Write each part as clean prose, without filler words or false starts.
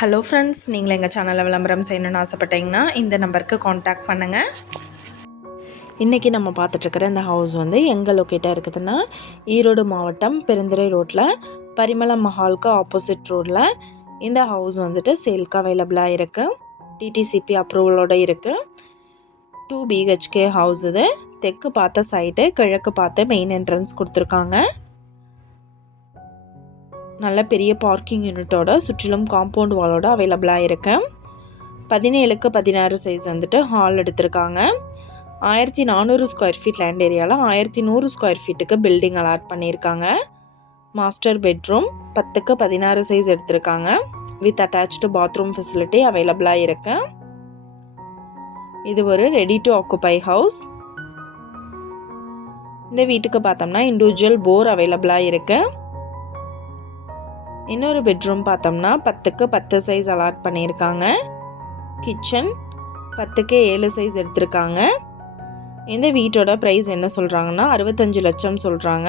Hello friends, நீங்கள் எங்கள் சேனலில் விளம்பரம் செய்யணுன்னு ஆசைப்பட்டீங்கன்னா இந்த நம்பருக்கு காண்டாக்ட் பண்ணுங்கள். இன்றைக்கி நம்ம பார்த்துட்ருக்கிற இந்த ஹவுஸ் வந்து எங்கே லொக்கேட்டாக இருக்குதுன்னா, ஈரோடு மாவட்டம் பெருந்துறை ரோட்டில் பரிமளம் மஹாலுக்கு ஆப்போசிட் ரோடில் இந்த ஹவுஸ் வந்துட்டு சேல்க்கு அவைலபிளாக இருக்குது. டிடிசிபி அப்ரூவலோடு இருக்குது. 2 BHK ஹவுஸ். இது தெற்கு பார்த்த சைடு, கிழக்கு பார்த்த மெயின் என்ட்ரன்ஸ் கொடுத்துருக்காங்க. நல்ல பெரிய பார்க்கிங் யூனிட்டோட சுற்றிலும் காம்பவுண்ட் வாலோட அவைலபிளாக இருக்கு. 17க்கு 16 சைஸ் வந்துட்டு ஹால் எடுத்திருக்காங்க. 1400 ஸ்கொயர் ஃபீட் லேண்ட் ஏரியாவில் 1100 ஸ்கொயர் ஃபீட்டுக்கு பில்டிங் அலாட் பண்ணியிருக்காங்க. மாஸ்டர் பெட்ரூம் 10க்கு 16 சைஸ் எடுத்திருக்காங்க. வித் அட்டாச்டு பாத்ரூம் ஃபெசிலிட்டி அவைலபிளாக இருக்கு. இது ஒரு ரெடி டு ஆக்குபை ஹவுஸ். இந்த வீட்டுக்கு பார்த்தோம்னா இண்டிவிஜுவல் போர் அவைலபிளாக இருக்கு. இன்னொரு பெட்ரூம் பார்த்தோம்னா 10க்கு 10 சைஸ் அலாட் பண்ணியிருக்காங்க. கிச்சன் 10க்கு 7 சைஸ் எடுத்திருக்காங்க. இந்த வீட்டோட ப்ரைஸ் என்ன சொல்கிறாங்கன்னா 65 லட்சம் சொல்கிறாங்க.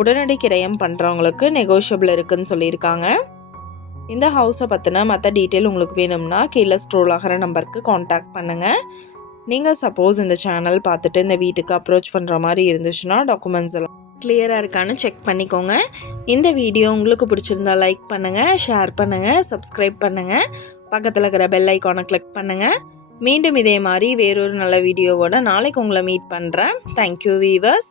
உடனடி கிரயம் பண்ணுறவங்களுக்கு நெகோஷியபிள் இருக்குதுன்னு சொல்லியிருக்காங்க. இந்த ஹவுஸை பற்றின மற்ற டீட்டெயில் உங்களுக்கு வேணும்னா கீழே ஸ்க்ரோல் ஆகிற நம்பருக்கு காண்டாக்ட் பண்ணுங்கள். நீங்கள் சப்போஸ் இந்த சேனல் பார்த்துட்டு இந்த வீட்டுக்கு அப்ரோச் பண்ணுற மாதிரி இருந்துச்சுன்னா டாக்குமெண்ட்ஸ் எல்லாம் கிளியராக இருக்கான்னு செக் பண்ணிக்கோங்க. இந்த வீடியோ உங்களுக்கு பிடிச்சிருந்தா லைக் பண்ணுங்கள், ஷேர் பண்ணுங்கள், சப்ஸ்கிரைப் பண்ணுங்கள், பக்கத்தில் இருக்கிற பெல் ஐக்கானை கிளிக் பண்ணுங்கள். மீண்டும் இதே மாதிரி வேறொரு நல்ல வீடியோவோட நாளைக்கு உங்களை மீட் பண்ணுறேன். Thank you viewers.